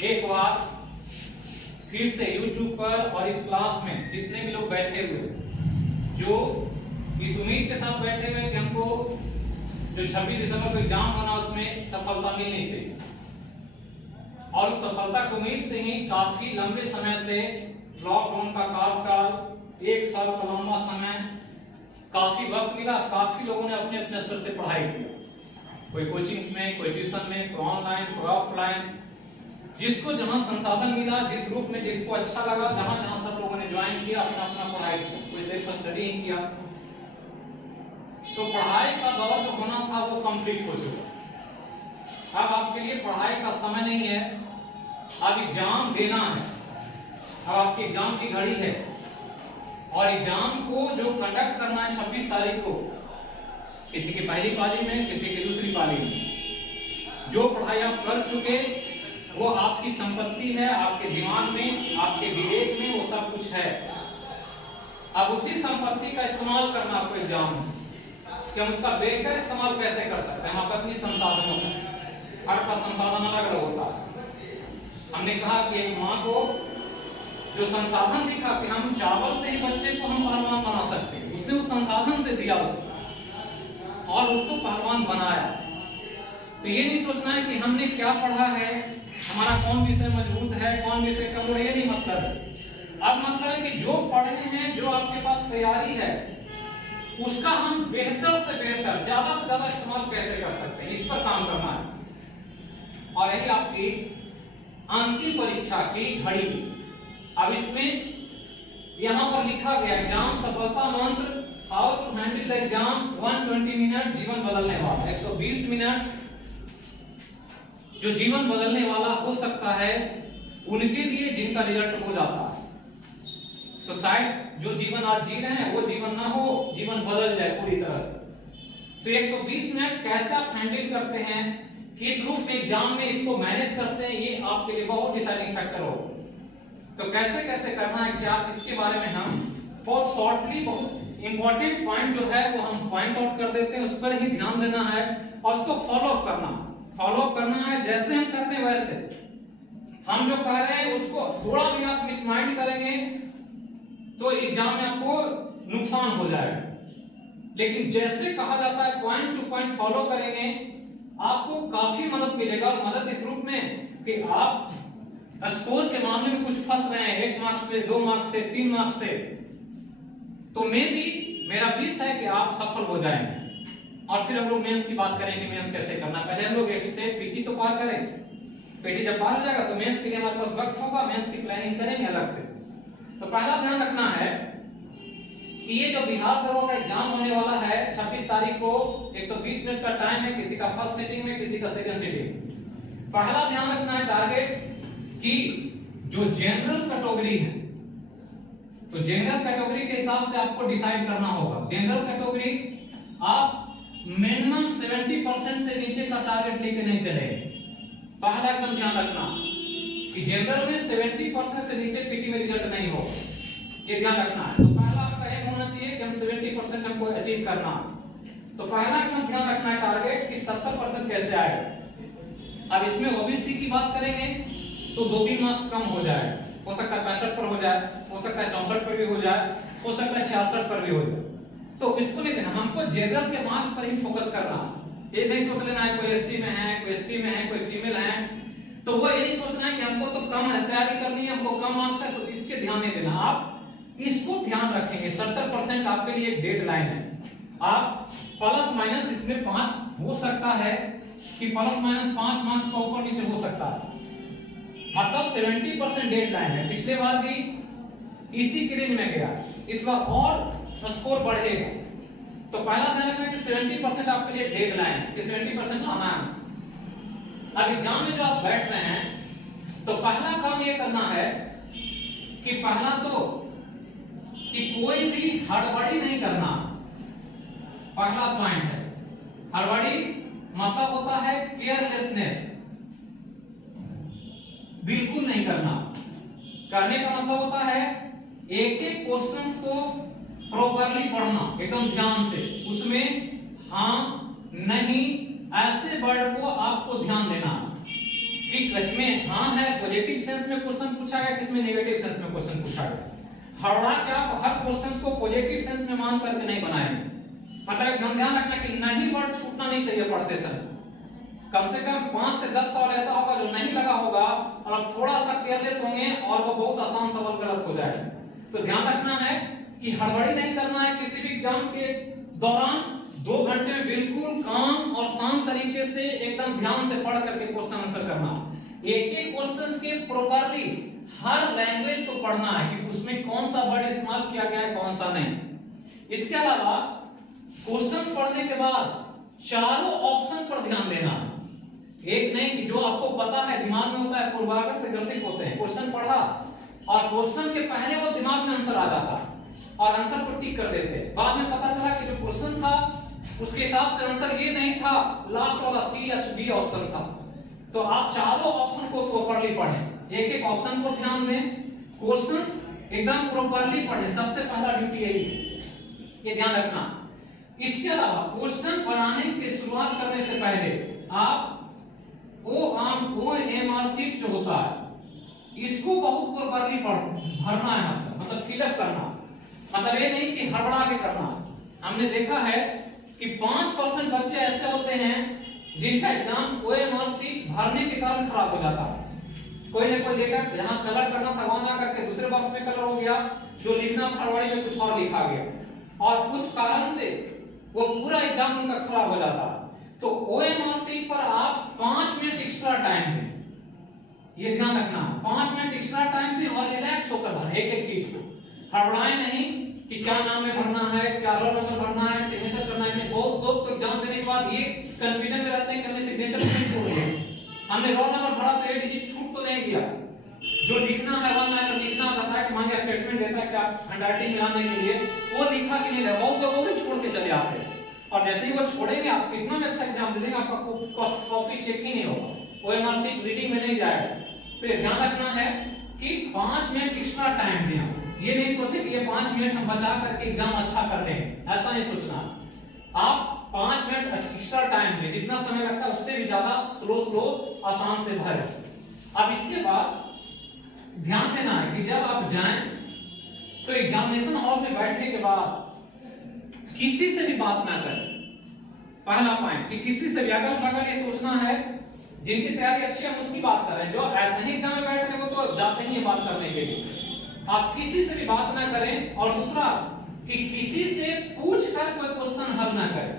एक बार फिर से YouTube पर और इस क्लास में जितने भी लोग बैठे हुए, जो इस उम्मीद के साथ बैठे हुए कि हमको जो 26 दिसंबर को एग्जाम होना उसमें सफलता मिलनी चाहिए, और उस सफलता की उम्मीद से ही काफी लंबे समय से लॉकडाउन का कार्यकाल, एक साल का लंबा समय, काफी वक्त मिला, काफी लोगों ने अपने अपने स्तर से पढ़ाई की, कोई कोचिंग्स में, कोई ट्यूशन में, कोई ऑनलाइन, कोई ऑफलाइन, जिसको जहां संसाधन मिला, जिस रूप में जिसको अच्छा लगा, जहां जहां सब लोगों ने ज्वाइन किया, अपना अपना पढ़ाई किया, कोई सेल्फ स्टडी किया। तो पढ़ाई का दौर जो होना था वो कंप्लीट हो चुका। अब आपके लिए पढ़ाई का समय नहीं है, अब एग्जाम देना है। अब आपके एग्जाम की घड़ी है और एग्जाम को जो कंडक्ट करना है 26 तारीख को, किसी की पहली पाली में, किसी की दूसरी पाली में। जो पढ़ाई आप कर चुके वो आपकी संपत्ति है, आपके दिमाग में, आपके विवेक में वो सब कुछ है। अब उसी संपत्ति का इस्तेमाल करना आपको एग्जाम में, कि हम उसका बेहतर इस्तेमाल कैसे कर सकते हैं। हम अपने संसाधनों का, हर का संसाधन अलग अलग होता है। हमने कहा कि एक माँ को जो संसाधन दिखा कि हम चावल से ही बच्चे को हम पहलवान बना सकते हैं, उसने उस संसाधन से दिया उसको और उसको पहलवान बनाया। तो ये नहीं सोचना है कि हमने क्या पढ़ा है, हमारा कौन विषय मजबूत है, कौन विषय कमजोर है, ये नहीं मतलब है। अब मतलब है कि जो पढ़े हैं, जो आपके पास तैयारी है, उसका हम बेहतर से बेहतर, ज्यादा से ज्यादा इस्तेमाल कैसे कर सकते हैं, इस पर काम करना है। और यही आपकी अंतिम परीक्षा की घड़ी। अब इसमें यहां पर लिखा गया एग्जाम सफलता मंत्र, how to handle the exam, 120 minute जीवन बदलने वाला, 120 मिनट जो जीवन बदलने वाला हो सकता है उनके लिए जिनका रिजल्ट हो जाता है। तो शायद जो जीवन आज जी रहे हैं वो जीवन ना हो, जीवन बदल जाए पूरी तरह से। तो 120 मिनट कैसे आप हैंडल करते हैं, किस रूप में एग्जाम में इसको मैनेज करते हैं, ये आपके लिए बहुत डिसाइडिंग फैक्टर हो। तो कैसे कैसे करना है क्या, इसके बारे में हम बहुत शॉर्टली, बहुत इंपॉर्टेंट पॉइंट जो है वो हम पॉइंट आउट कर देते हैं, उस पर ही ध्यान देना है और उसको फॉलो अप करना है। जैसे हम करते हैं वैसे हम जो कह रहे हैं उसको थोड़ा भी आप मिसमाइंड करेंगे तो एग्जाम में आपको नुकसान हो जाएगा। लेकिन जैसे कहा जाता है पॉइंट टू पॉइंट फॉलो करेंगे, आपको काफी मदद मिलेगा। और मदद इस रूप में कि आप स्कोर के मामले में कुछ फंस रहे हैं, 1 मार्क्स से, 2 मार्क्स से, 3 मार्क्स से, तो मेरा विश है कि आप सफल हो जाएंगे। और फिर हम लोग मेंस की बात करेंगे, मेंस कैसे करना। पहले हम लोग एक स्टेप पीटी तो पार करें, पीटी जब पार हो जाएगा तो मेंस के लिए हमारे पास वक्त होगा, मेंस की प्लानिंग करेंगे अलग से। तो पहला ध्यान रखना है कि ये जो बिहार दरों का एग्जाम होने वाला है 26 तारीख को, 120 मिनट का टाइम है, किसी का फर्स्ट सिटिंग में, किसी का सेकंड सिटिंग। पहला ध्यान रखना है टारगेट कि जो जनरल कैटेगरी है, तो जनरल कैटेगरी के हिसाब से आपको डिसाइड करना होगा। जनरल कैटेगरी आप मिनिमम 70% से नीचे का टारगेट लेके नहीं चले। पहला एकदम ध्यान रखना कि जनरल में 70% से नीचे पीटी में रिजल्ट नहीं हो, ये ध्यान रखना है। तो पहला आपका एम होना चाहिए कि हम 70% हमको अचीव करना। तो पहला एकदम ध्यान रखना है टारगेट कि 70% कैसे आएगा। अब इसमें ओबीसी की बात करेंगे तो 2-3 मार्क्स कम हो जाए, हो सकता है 65 पर हो जाए, हो सकता है 64 पर भी हो जाए, हो सकता है 66 पर भी हो जाए। तो इसको नहीं देना, हमको जनरल के मार्क्स पर ही फोकस करना। ये नहीं सोच लेना है कोई एससी में है, कोई एसटी में है, कोई फीमेल है, तो वो ये नहीं सोचना है कि हमको तो कम तैयारी करनी है, हमको कम मार्क्स है, तो इसके ध्यान नहीं देना। आप इसको ध्यान रखेंगे। 70% आपके लिए एक डेडलाइन है। आप प्लस माइनस इसमें 5 हो सकता है कि प्लस माइनस 5 मार्क्स का ऊपर नीचे हो सकता है, मतलब 70% डेडलाइन है। पिछले बार भी इसी के रेंज में गया, इस बार और स्कोर बढ़ेगा। तो पहला ध्यान रखना कि 70% आपके लिए डेडलाइन है कि 70% आना है। अब एग्जाम में जो आप बैठ रहे हैं तो पहला काम ये करना है कि पहला तो कि कोई भी हड़बड़ी नहीं करना। पहला पॉइंट है, हड़बड़ी मतलब होता है केयरलेसनेस, बिल्कुल नहीं करना। करने का मतलब होता है एक एक क्वेश्चंस को प्रॉपरली पढ़ना, एकदम ध्यान से, उसमें हाँ नहीं ऐसे वर्ड को आपको ध्यान देना कि किसमें हाँ है पॉजिटिव सेंस में क्वेश्चन पूछा गया, किसमें नेगेटिव सेंस में क्वेश्चन पूछा गया। हड़बड़ा के आप हर क्वेश्चन को पॉजिटिव सेंस में मान करके नहीं बनाएंगे। मतलब एकदम ध्यान रखना कि नहीं वर्ड छूटना नहीं चाहिए पढ़ते समय। कम से कम 5 से 10 सवाल ऐसा होगा जो नहीं लगा होगा और आप थोड़ा सा केयरलेस होंगे और वो बहुत आसान सवाल गलत हो जाएगा। तो ध्यान रखना है कि हड़बड़ी नहीं करना है। किसी भी एग्जाम के दौरान 2 घंटे में बिल्कुल काम और शांत तरीके से एकदम ध्यान से पढ़ करके क्वेश्चन आंसर करना। एक एक क्वेश्चन के प्रॉपर्ली हर लैंग्वेज को पढ़ना है कि उसमें कौन सा वर्ड इस्तेमाल किया गया है कौन सा नहीं। इसके अलावा क्वेश्चंस पढ़ने के बाद चारों ऑप्शन पर ध्यान देना। एक नहीं कि जो आपको पता है दिमाग में होता है, पूर्वाग्रह से ग्रसित होते हैं। क्वेश्चन पढ़ा और क्वेश्चन के पहले वो दिमाग में आंसर आ जाता और आंसर को टिक कर देते, बाद में पता चला कि जो क्वेश्चन था उसके हिसाब से आंसर ये नहीं था, लास्ट वाला सी या डी ऑप्शन था। तो आप चारों ऑप्शन को प्रॉपर्ली पढ़ें, एक एक ऑप्शन को ध्यान दें, क्वेश्चंस एकदम प्रॉपर्ली पढ़ें। सबसे पहला ड्यूटी यही है, ये ध्यान रखना। इसके अलावा क्वेश्चन बनाने की शुरुआत करने से पहले आप OMR शीट जो होता है इसको बहुत प्रॉपर्ली भरना है, मतलब फिलअप करना। मतलब ये नहीं कि हड़बड़ा के करना। हमने देखा है कि 5% बच्चे ऐसे होते हैं जिनका एग्जाम OMR शीट भरने के कारण खराब हो जाता है। कोई ना कोई लेटर जहां कलर करना था वहां ना करके दूसरे बॉक्स में कलर हो गया, जो लिखना हड़बड़ी में कुछ और लिखा गया और उस कारण से वो पूरा एग्जाम उनका खराब हो जाता। तो OMR शीट पर आप 5 मिनट एक्स्ट्रा टाइम दें, ये ध्यान रखना। 5 मिनट एक्स्ट्रा टाइम दें और रिलैक्स होकर भरें एक एक चीज को। हड़बड़ाएं नहीं कि क्या नाम में भरना है, क्या रोल नंबर भरना है, सिग्नेचर करना है। बहुत लोग तो एग्जाम देने के बाद ये कंफ्यूजन में रहते हैं कि हमने सिग्नेचर क्यों छोड़ दिया, हमने रोल नंबर भरा तो 1 डिजिट छूट तो नहीं गया। जो लिखना है 1 लाइन लिखना रहता है कि मान लिया स्टेटमेंट देता है कि आप हैंडराइटिंग मिलाने के लिए, वो लिखा कि नहीं रहा, बहुत लोग वो भी छोड़ के चले आते हैं। और जैसे ही वो छोड़ेंगे आप कितना भी अच्छा एग्जाम दे देंगे, आपका कॉपी चेक ही नहीं होगा, OMR शीट रीडिंग में नहीं जाएगा। तो ये ध्यान रखना है कि 5 मिनट एक्स्ट्रा टाइम दें। ये नहीं सोचे कि ये 5 मिनट हम बचा करके एग्जाम अच्छा कर लेंगे, ऐसा नहीं सोचना। आप 5 मिनट एक्स्ट्रा टाइम दें, जितना समय लगता है उससे भी ज्यादा स्लो आसान से भरें। अब इसके बाद ध्यान देना है कि जब आप जाएं तो एग्जामिनेशन हॉल में बैठने के बाद किसी से भी बात ना करें। पहला पॉइंट कि किसी से भी अगल बगल ये सोचना है जिनकी तैयारी अच्छी है उसकी बात कर रहे हैं, जो ऐसे ही एग्जाम में बैठ रहे हैं वो तो जाते ही है बात करने के लिए। आप किसी से भी बात ना करें। और दूसरा कि किसी से पूछकर कोई क्वेश्चन हल ना करें,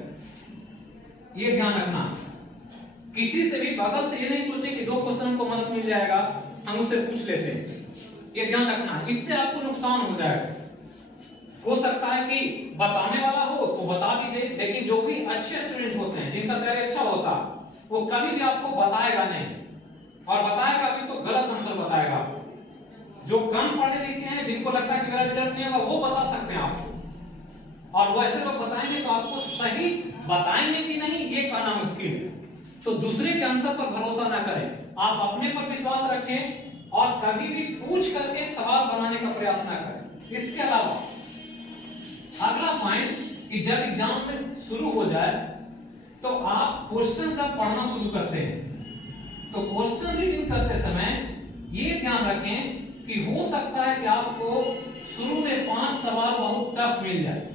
ये ध्यान रखना। किसी से भी बगल से ये नहीं सोचे कि 2 क्वेश्चन को मदद मिल जाएगा हम उससे पूछ लेते हैं, ये ध्यान रखना। इससे आपको नुकसान हो जाएगा। हो सकता है कि बताने वाला हो तो बता भी दे, लेकिन जो भी अच्छे स्टूडेंट होते हैं जिनका तैयारी अच्छा होता वो कभी भी आपको बताएगा नहीं, और बताएगा भी तो गलत आंसर बताएगा आपको। जो कम पढ़े लिखे हैं जिनको लगता है कि मेरा रिजल्ट नहीं होगा वो बता सकते हैं आपको, और वो ऐसे लोग बताएंगे तो आपको सही बताएंगे कि नहीं ये कहना मुश्किल है। तो दूसरे के आंसर पर भरोसा ना करें, आप अपने पर विश्वास रखें और कभी भी पूछ करके सवाल बनाने का प्रयास ना करें। इसके अलावा अगला पॉइंट कि जब एग्जाम में शुरू हो जाए तो आप क्वेश्चन जब पढ़ना शुरू करते हैं तो क्वेश्चन रीडिंग करते समय ये ध्यान रखें कि हो सकता है कि आपको शुरू में 5 सवाल बहुत टफ मिल जाए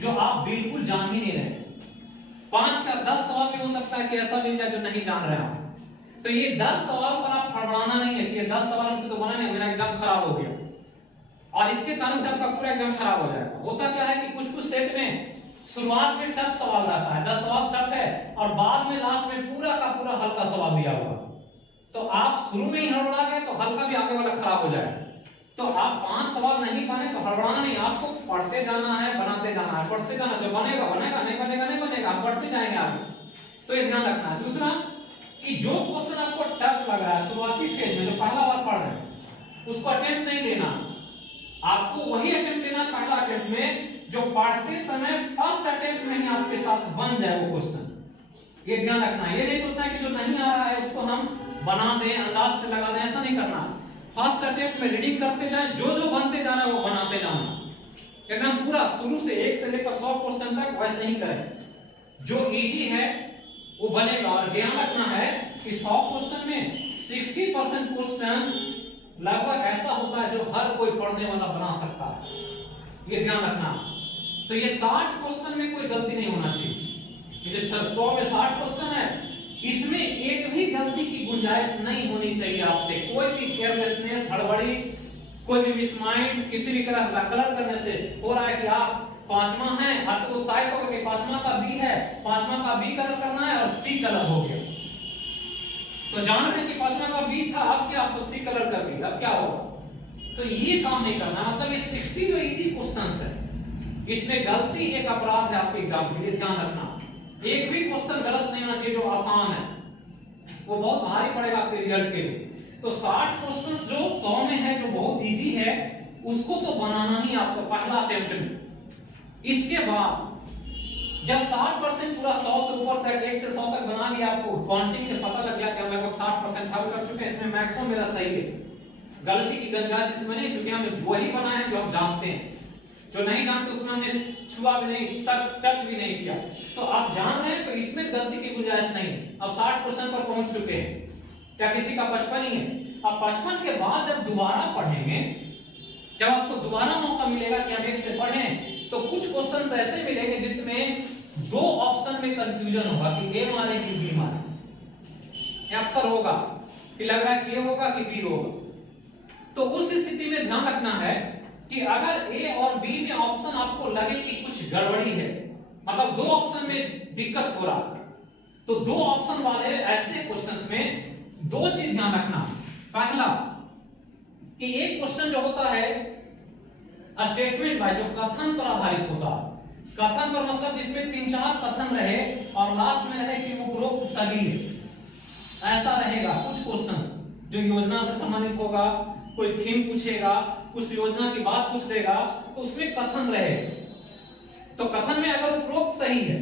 जो आप बिल्कुल जान ही नहीं रहे। 5 का 10 सवाल भी हो सकता है कि ऐसा मिल जाए जो नहीं जान रहे आप। तो ये 10 सवाल पर आप हड़बड़ाना नहीं है कि ये 10 सवाल हमसे तो बना नहीं, मेरा एग्जाम खराब हो गया और इसके कारण से आपका पूरा एग्जाम खराब हो जाएगा। होता क्या है कि कुछ सेट में शुरुआत में टफ सवाल रहता है, 10 सवाल टफ है और बाद में लास्ट में पूरा का पूरा हल्का सवाल दिया हुआ। तो आप शुरू में ही हड़बड़ा गए तो हल्का भी आगे वाला खराब हो जाएगा। तो आप 5 सवाल नहीं पाने तो हड़बड़ाना नहीं, आपको पढ़ते जाना है, बनाते जाना है, पढ़ते जाना, जो बनेगा बनेगा, नहीं बनेगा नहीं बनेगा, आप पढ़ते जाएंगे आगे। तो ये ध्यान रखना है। दूसरा कि जो क्वेश्चन आपको टफ लग रहा है शुरुआती फेज में, जो पहला बार पढ़ रहे हैं उसको अटेम्प्ट नहीं लेना, आपको वही अटेम्प्ट लेना पहला अटेम्प्ट में जो पढ़ते समय फर्स्ट अटेम्प्ट में ही आपके साथ बन जाए वो क्वेश्चन। ये ध्यान रखना है। ये नहीं सोचना है कि जो नहीं आ रहा है उसको हम बना दें, अंदाज से लगा दें, ऐसा नहीं करना। फर्स्ट अटेम्प्ट में रीडिंग करते जाएं, जो जो बनते जाना है वो बनाते जाना, एकदम पूरा शुरू से 1 से लेकर 100 क्वेश्चन तक वैसे ही करें। जो इजी है वो बनेगा। और ध्यान रखना है कि 100 क्वेश्चन में 60% क्वेश्चन लगभग ऐसा होता है जो हर कोई पढ़ने वाला बना सकता है, ये ध्यान रखना। तो ये 60 क्वेश्चन में कोई गलती नहीं होना चाहिए। ये जो 100 में 60 क्वेश्चन है, इसमें एक भी गलती की गुंजाइश नहीं होनी चाहिए आपसे। कोई भी केयरलेसनेस, हड़बड़ी, कोई भी मिसमाइंड, किसी भी तरह का कलर करने से हो रहा है कि आप पांचवा है, आप तो उत्साहित होकर के पांचवा का बी है, पांचवा का बी कलर करना है और सी कलर हो गया। तो जान रहे कि पांचवा का बी था, अब क्या, आप तो सी कलर कर दिए, अब क्या होगा? तो ये काम नहीं करना। मतलब ये 60 जो इजी क्वेश्चंस है, इसमें गलती एक अपराध है आपके एग्जाम के लिए, ध्यान रखना। एक भी क्वेश्चन गलत नहीं होना चाहिए जो आसान है, वो बहुत भारी पड़ेगा आपके रिजल्ट के लिए। तो 60 क्वेश्चंस जो 100 में है, जो बहुत इजी है, उसको तो बनाना ही आपको पहला अटेम्प्ट में। इसके बाद जब 60% पूरा 100 से ऊपर तक, 1 से 100 तक बना लिया, आपको काउंटिंग में पता लग गया कि हम लगभग 60% हल कर चुके हैं, इसमें मैक्सिमम मेरा सही है, गलती की गुंजाइश इसमें नहीं, क्योंकि हमने वही बनाया है जो हम जानते हैं। जो नहीं जानते उसमें हमने छुआ भी नहीं, टच भी नहीं किया। तो आप जान रहे हैं तो इसमें गलती की गुंजाइश नहीं। अब 60% पर पहुंच चुके हैं, क्या किसी का 55 ही है? अब 55 के बाद जब दोबारा पढ़ेंगे, जब आपको दोबारा मौका मिलेगा कि हम एक से पढ़ें, तो कुछ क्वेश्चंस ऐसे मिलेंगे जिसमें दो ऑप्शन में कंफ्यूजन होगा कि ए मारे कि बी मारे। अक्सर होगा कि लग रहा है कि ए होगा कि बी होगा। तो उस स्थिति में ध्यान रखना है कि अगर ए और बी में ऑप्शन आपको लगे कि कुछ गड़बड़ी है, मतलब दो ऑप्शन में दिक्कत हो रहा, तो दो ऑप्शन वाले ऐसे क्वेश्चंस में दो चीज ध्यान रखना। पहला कि एक क्वेश्चन जो होता है स्टेटमेंट बाय, जो कथन पर आधारित होता है। कथन पर मतलब जिसमें 3-4 कथन रहे और लास्ट में रहे कि उपरोक्त सभी है, ऐसा रहेगा। कुछ क्वेश्चंस जो योजना से संबंधित होगा, कोई थीम पूछेगा, कुछ योजना की बात पूछ देगा, तो उसमें कथन रहेगा। तो कथन में अगर उपरोक्त सही है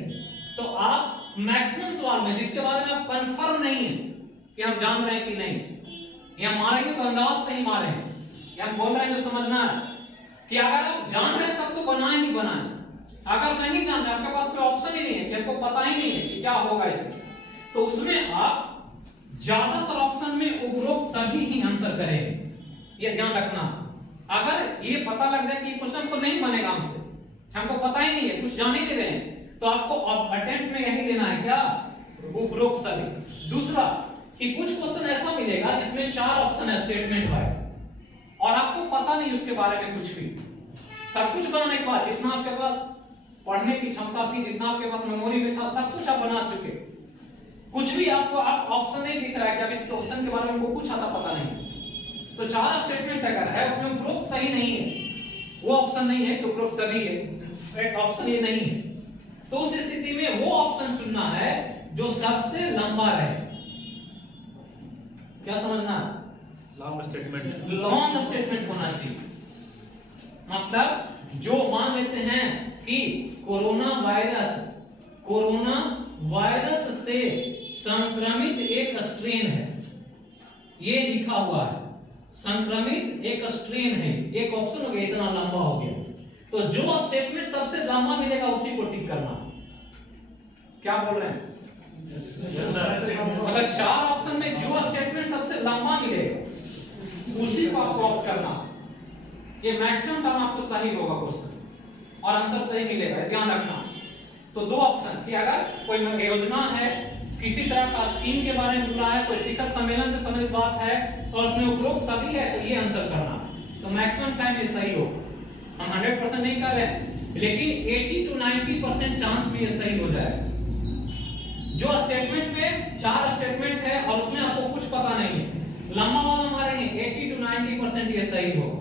तो आप मैक्सिमम सवाल में जिसके बारे में आप कंफर्म नहीं है कि हम जान रहे हैं कि नहीं, या मारेंगे तो अंदाज से ही मारेंगे, या हम बोल रहे हैं जो समझना है कि अगर आप जान रहे हैं तब तो बनाए ही बनाए। अगर नहीं जान रहे, आपके पास कोई ऑप्शन ही नहीं है, कि आपको पता ही नहीं है कि क्या होगा इसमें, तो उसमें आप ज्यादातर ऑप्शन में उपरोक्त सभी ही आंसर करेंगे। ये ध्यान रखना। अगर ये पता लग जाए कि ये क्वेश्चन को नहीं बनेगा हमसे, हमको पता ही नहीं है, कुछ जान ही नहीं रहे हैं, तो आपको अटेम्प्ट में यही लेना है, क्या, उपरोक्त सभी। दूसरा कि कुछ क्वेश्चन ऐसा मिलेगा जिसमें 4 ऑप्शन है स्टेटमेंट वाइज, और आपको पता नहीं उसके बारे में कुछ भी। सब कुछ बनाने के बाद जितना आपके पास पढ़ने की क्षमता थी, जितना आपके पास मेमोरी में था, सब कुछ आप बना चुके, कुछ भी आपको आप ऑप्शन नहीं दिख रहा है कि अब इस क्वेश्चन के बारे में हमको कुछ आता पता नहीं। तो 4 स्टेटमेंट अगर है, उसमें उपरोक्त सही नहीं है, वो ऑप्शन नहीं है कि उपरोक्त सभी है, एक ऑप्शन ये नहीं है, तो उस स्थिति में वो ऑप्शन चुनना है जो सबसे लंबा रहे। क्या समझना? लॉन्ग स्टेटमेंट, लॉन्ग स्टेटमेंट होना चाहिए। मतलब जो मान लेते हैं कि कोरोना वायरस से संक्रमित एक स्ट्रेन है, ये लिखा हुआ है, संक्रमित एक स्ट्रेन है, एक ऑप्शन हो गया, इतना लंबा हो गया। तो जो स्टेटमेंट सबसे लंबा मिलेगा उसी को टिक करना। क्या बोल रहे हैं? मतलब 4 ऑप्शन में जो स्टेटमेंट सबसे लंबा मिलेगा उसी को आपको ऑप्ट करना। ये मैक्सिमम टाइम आपको सही होगा क्वेश्चन और आंसर सही मिलेगा, ध्यान रखना। तो 2 ऑप्शन कि अगर कोई योजना है, किसी तरह का स्कीम के बारे में पूरा है, कोई शिखर सम्मेलन से संबंधित बात है और उसमें उपरोक्त सभी है, तो ये आंसर करना। तो मैक्सिमम टाइम ये सही होगा। हम 100% नहीं कर रहे हैं, लेकिन 80 to 90% चांस में ये सही हो जाएगा। जो स्टेटमेंट में 4 स्टेटमेंट है और उसमें आपको कुछ पता नहीं है, लंबा वाला मारेंगे, 80 to 90% ये सही होगा,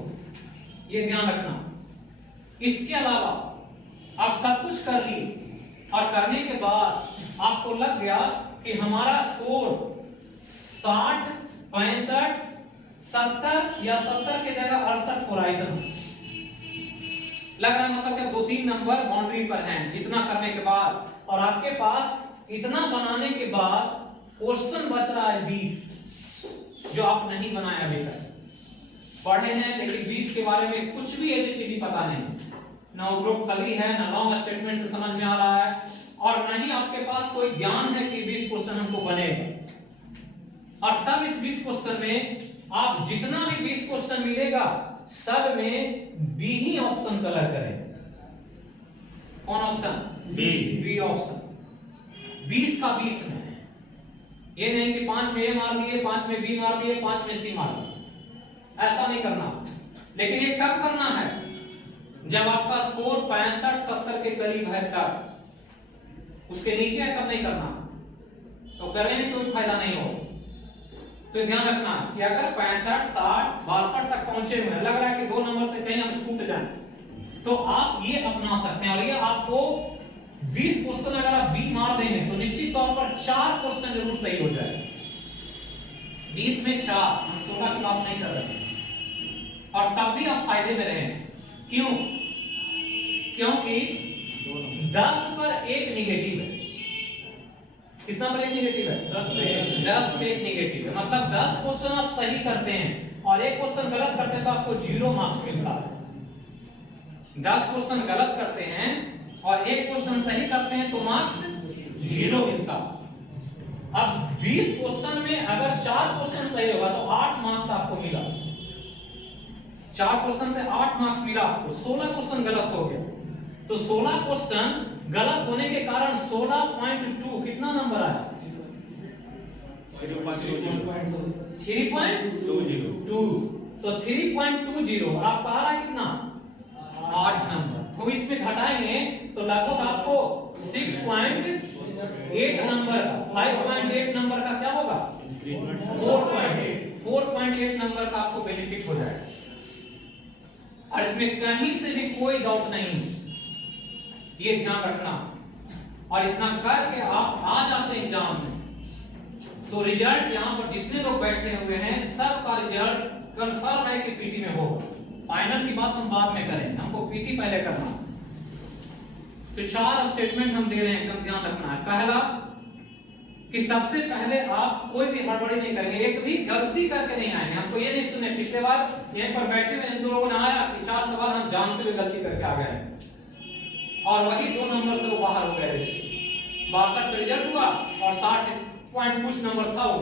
ये ध्यान रखना। इसके अलावा आप सब कुछ कर लिए और करने के बाद आपको लग गया कि हमारा स्कोर 60, 65, 70 या 70 के जगह 68 हो रहा है, इतना लग रहा है, मतलब कि 2-3 नंबर बाउंड्री पर हैं इतना करने के बाद, और आपके पास इतना बनाने के बाद क्वेश्चन बच रहा है 20 जो आप नहीं बनाया अभी तक। पढ़े हैं लेकिन 20 के बारे में कुछ भी एबीसीडी पता नहीं, ना उपरोक्त सभी है, ना लॉन्ग स्टेटमेंट से समझ में आ रहा है, और ना ही आपके पास कोई ज्ञान है कि 20 क्वेश्चन हमको बनेगा। और तब इस 20 क्वेश्चन में आप जितना भी 20 क्वेश्चन मिलेगा सब में बी ही ऑप्शन कलर करें। कौन ऑप्शन? B option. 20 का 20 में, ये नहीं कि 5 में ए मार दिए, 5 में बी मार दिए, 5 में सी मार दिए, ऐसा नहीं करना। लेकिन ये कब करना है? जब आपका स्कोर 65-70 के करीब है तब। उसके नीचे है तब नहीं करना, तो करेंगे तो फायदा नहीं हो। तो ध्यान रखना कि अगर 65, 60, 62 तक पहुंचे हुए हैं, लग रहा है कि 2 नंबर से कहीं हम छूट जाएं, तो आप ये अपना सकते हैं। और ये आपको 20 क्वेश्चन अगर आप बी मार देंगे तो निश्चित तौर पर 4 क्वेश्चन जरूर सही हो जाएगा। 20 में 4, हम 16 की बात नहीं कर रहे हैं। और तब भी आप फायदे में रहें। क्यों? क्योंकि 10 पर 1 निगेटिव है। कितना पर 1 निगेटिव है? 10 पे 1 निगेटिव है। मतलब 10 क्वेश्चन आप सही करते हैं और 1 क्वेश्चन गलत करते हैं तो आपको 0 मार्क्स मिलता है। 10 क्वेश्चन गलत करते हैं और 1 क्वेश्चन सही करते हैं तो मार्क्स 0 मिलता। अब 20 क्वेश्चन में अगर 4 क्वेश्चन सही होगा तो 8 मार्क्स आपको मिला। 4 क्वेश्चन से 8 मार्क्स मिला तो 16 क्वेश्चन गलत हो गया। तो 16 क्वेश्चन गलत होने के कारण 16.2 कितना नंबर आया? 3.20। तो 3.20 आपका आ रहा है कितना? 8 नंबर। तो इसमें घटाएंगे तो लगभग आपको 6.8 नंबर का, 5.8 नंबर का क्या होगा? 4.8 नंबर का आपको बेनिफिट हो जाएगा। और इसमें कहीं से भी कोई डाउट नहीं, ये ध्यान रखना। और इतना करके आप आ जाते हैं एग्जाम में तो रिजल्ट यहाँ पर जितने लोग बैठे हुए हैं सबका रिजल्ट कंफर्म है कि पीटी में होगा। फाइनल की बात हम बाद में करेंगे, हमको पीटी पहले करना। तो 4 स्टेटमेंट हम दे रहे हैं, एकदम ध्यान रखना है। पहला कि सबसे पहले आप कोई भी हड़बड़ी नहीं करेंगे, एक भी गलती करके नहीं आएंगे। हमको ये नहीं सुने, पिछले बार यहीं पर बैठे हुए इन दो लोगों ने आया कि 4 सवाल हम जानते हुए गलती करके आ गए और वही 2 नंबर से वो बाहर हो गए। 62 का रिजल्ट हुआ और 60 पॉइंट कुछ नंबर था वो।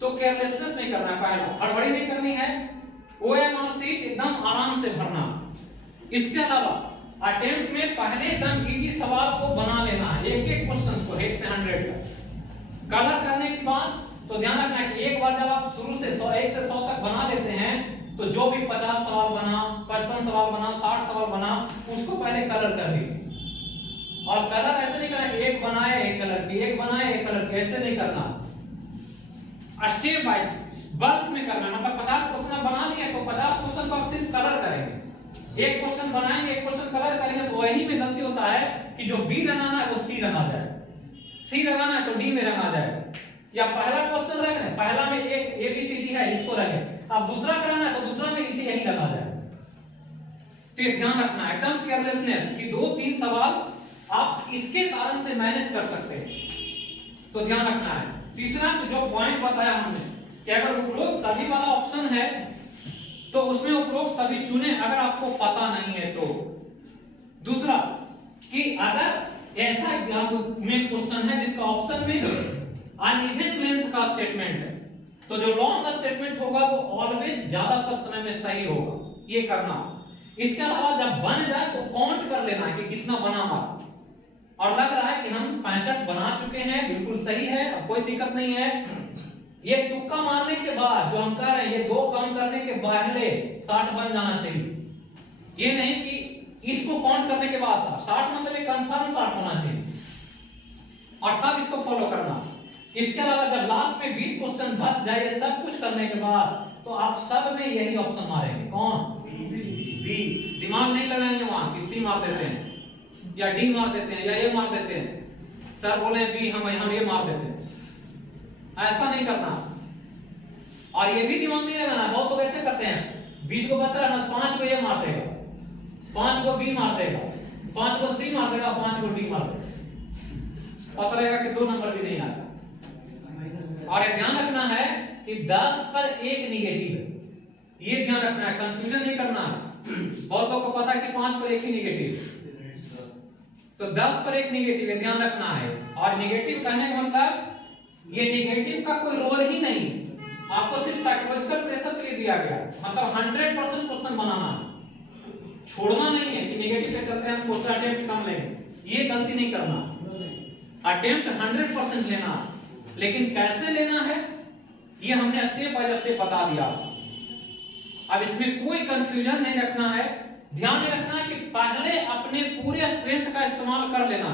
तो केयरलेसनेस नहीं करना है, पहला हड़बड़ी नहीं करनी है। ओएमआर सीट एकदम आराम से भरना। इसके अलावा अटेम्प्ट में पहले एकदम इजी सवाल को बना लेना है, एक-एक क्वेश्चन को 1 से 100 तक। कलर करने के बाद तो ध्यान रखना कि एक बार जब आप शुरू से 1 से 100 तक बना लेते हैं तो जो भी 50 सवाल बना, 55 सवाल बना, 60 सवाल बना, उसको पहले कलर कर लीजिए। और कलर ऐसे नहीं करना कि एक बनाए एक कलर की, एक बनाए एक कलर की, ऐसे नहीं करना। स्टेप बाय बल्क में करना। मतलब 50 क्वेश्चन आप बना लिए तो 50 क्वेश्चन को आप सिर्फ कलर करेंगे। एक क्वेश्चन बनाएंगे, एक क्वेश्चन कलर करेंगे, तो वही में गलती होता है कि जो बी रंगाना है वो सी रंगा जाए, सी रंगाना है तो डी में रंगा जाए। या पहला क्वेश्चन रंग रहे, पहला में एक ए बी सी डी है, इसको रंगे। अब दूसरा कराना है तो दूसरा में इसी यही रंगा जाए। तो ये ध्यान रखना है, एकदम केयरलेसनेस कि 2-3 सवाल आप इसके कारण से मैनेज कर सकते हैं, तो ध्यान रखना है। तीसरा जो पॉइंट बताया हमने कि अगर उपरोक्त सभी वाला ऑप्शन है तो उसमें उपरोक्त सभी चुने अगर आपको पता नहीं है तो। दूसरा कि अगर ऐसा एग्जाम में क्वेश्चन है जिसका ऑप्शन में अनइवन लेंथ का स्टेटमेंट है तो जो लॉन्ग स्टेटमेंट होगा वो ऑलवेज ज्यादातर समय में सही होगा, ये करना। इसके अलावा जब बन जाए तो काउंट कर लेना है कि कितना बना हमारा, और लग रहा है कि हम 65 बना चुके हैं, बिल्कुल सही है, अब कोई दिक्कत नहीं है। ये तुक्का मारने के बाद जो हम कह रहे हैं ये 2 काउंट करने के पहले 60 बन जाना चाहिए। ये नहीं कि इसको काउंट करने के बाद 60 मतलब ये कंफर्म 60 होना चाहिए और तब इसको फॉलो करना। इसके अलावा जब लास्ट में 20 क्वेश्चन बच जाए सब कुछ करने के बाद तो आप सब में यही ऑप्शन मारेंगे, कौन? बी। दिमाग नहीं लगाएंगे वहां कि सी मार देते हैं या डी मार देते हैं या ए मार देते हैं, सर बोले बी हम ये मार देते हैं, ऐसा नहीं करना। और ये भी दिमाग नहीं लगाना, बहुत लोग ऐसे करते हैं 20 को बच रहा है ना 5 को ए मार देगा, 5 को बी मार देगा, 5 को सी मार देगा, 5 को डी मार देगा, पता रहेगा कि 2 नंबर भी नहीं आएगा। और ये ध्यान रखना है कि 10 पर 1 निगेटिव है, ये ध्यान रखना है, कंफ्यूजन नहीं करना है। बहुत लोगों को पता है कि 5 पर 1 ही निगेटिव है, तो 10 पर 1 निगेटिव है, ध्यान रखना है। और निगेटिव कहने का मतलब ये नेगेटिव का कोई रोल ही नहीं, आपको सिर्फ साइकोलॉजिकल प्रेशर के लिए दिया गया है। मतलब 100% क्वेश्चन बनाना है, छोड़ना नहीं है कि नेगेटिव के चलते हम क्वेश्चन अटेम्प्ट कम लेंगे, ये गलती नहीं करना। अटेम्प्ट 100% लेना, लेकिन कैसे लेना है ये हमने स्टेप बाय स्टेप बता दिया। अब इसमें कोई कंफ्यूजन नहीं रखना है, ध्यान रखना है कि पहले अपने पूरे स्ट्रेंथ का इस्तेमाल कर लेना,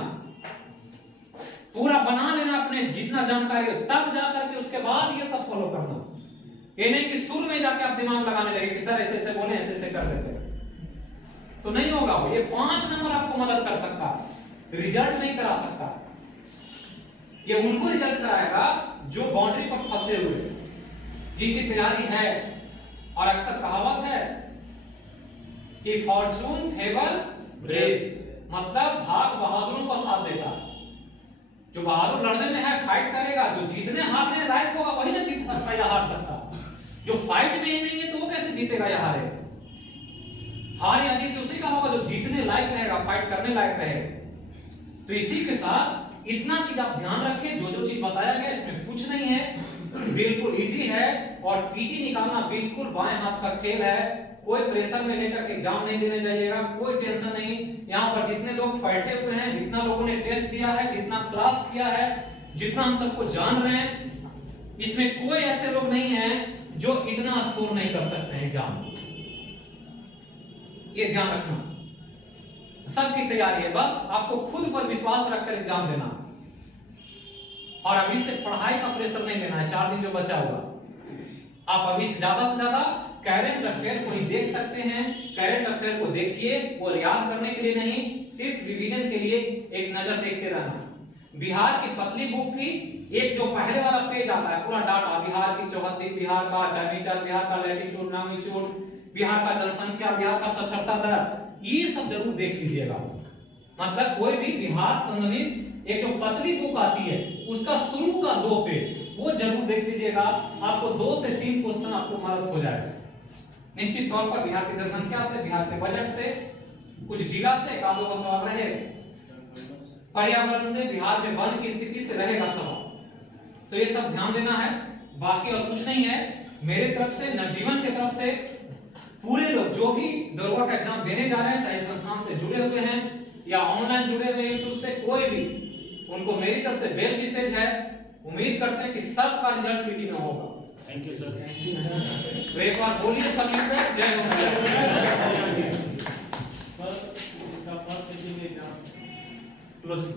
पूरा बना लेना अपने जितना जानकारी हो, तब जाकर के उसके बाद ये सब फॉलो करना। ये नहीं कि शुरू में जाके आप दिमाग लगाने लगे कि सर ऐसे ऐसे बोले ऐसे ऐसे कर देते, तो नहीं होगा वो। ये 5 नंबर आपको मदद कर सकता है, रिजल्ट नहीं करा सकता। ये उनको रिजल्ट कराएगा जो बाउंड्री पर फंसे हुए, जिनकी तैयारी है। और अक्सर कहावत है कि फॉर्चून फेवर ब्रेव्स, मतलब भाग बहादुरों को साथ देता है। जो बहादुर लड़ने में है, फाइट करेगा, जो जीतने हारने लायक होगा वही ना जीत सकता या हार सकता। जो फाइट में ही नहीं है तो वो कैसे जीतेगा या हारेगा? हार या जीत उसी का होगा जो जीतने लायक रहेगा, फाइट करने लायक रहेगा। तो इसी के साथ इतना चीज आप ध्यान रखें, जो जो चीज बताया गया इसमें कुछ नहीं है, बिल्कुल इजी है। और पीटी निकालना बिल्कुल बाएं हाथ का खेल है, कोई प्रेशर में लेकर के एग्जाम नहीं देने जाइएगा, कोई टेंशन नहीं। यहाँ पर जितने लोग बैठे हुए हैं, जितना लोगों ने टेस्ट दिया है, जितना क्लास किया है, जितना हम सबको जान रहे हैं, इसमें कोई ऐसे लोग नहीं हैं जो इतना स्कोर नहीं कर सकते हैं एग्जाम। ये ध्यान रखना, सबकी तैयारी है, बस आपको खुद पर विश्वास रखकर एग्जाम देना। और अभी से पढ़ाई का प्रेशर नहीं लेना है, 4 दिन जो बचा हुआ, आप अभी से ज्यादा करंट अफेयर को ही देख सकते हैं। करंट अफेयर को देखिए, और याद करने के लिए नहीं, सिर्फ रिवीजन के लिए एक नजर देखते रहना। बिहार की पतली बुक की एक जो पहले वाला पेज आता है, पूरा डाटा, बिहार की चौहद्दी, बिहार का डायमीटर, बिहार का लैटीट्यूड लॉन्गिट्यूड, बिहार का जनसंख्या, बिहार का साक्षरता दर, ये सब जरूर देख लीजिएगा। मतलब कोई भी बिहार संबंधित एक जो पतली बुक आती है उसका शुरू का 2 पेज वो जरूर देख लीजिएगा, आपको 2 से 3 क्वेश्चन आपको मदद हो जाएगा निश्चित तौर पर। बिहार की जनसंख्या से, बिहार के बजट से, कुछ जिला से एक आधो सवाल रहे, पर्यावरण से, बिहार में वन की स्थिति से रहेगा सवाल। तो ये सब ध्यान देना है, बाकी और कुछ नहीं है। मेरे तरफ से, नवजीवन की तरफ से, पूरे लोग जो भी दरोगा का एग्जाम देने जा रहे हैं, चाहे संस्थान से जुड़े हुए हैं या ऑनलाइन जुड़े हुए यूट्यूब से, कोई भी, उनको मेरी तरफ से बेल मैसेज है। उम्मीद करते हैं कि सबका रिजल्ट पीटी में होगा। Thank you sir. तो एक बार बोलिए सब मिलकर जय हो। सर इसका फर्स्ट एग्जाम क्लोजिंग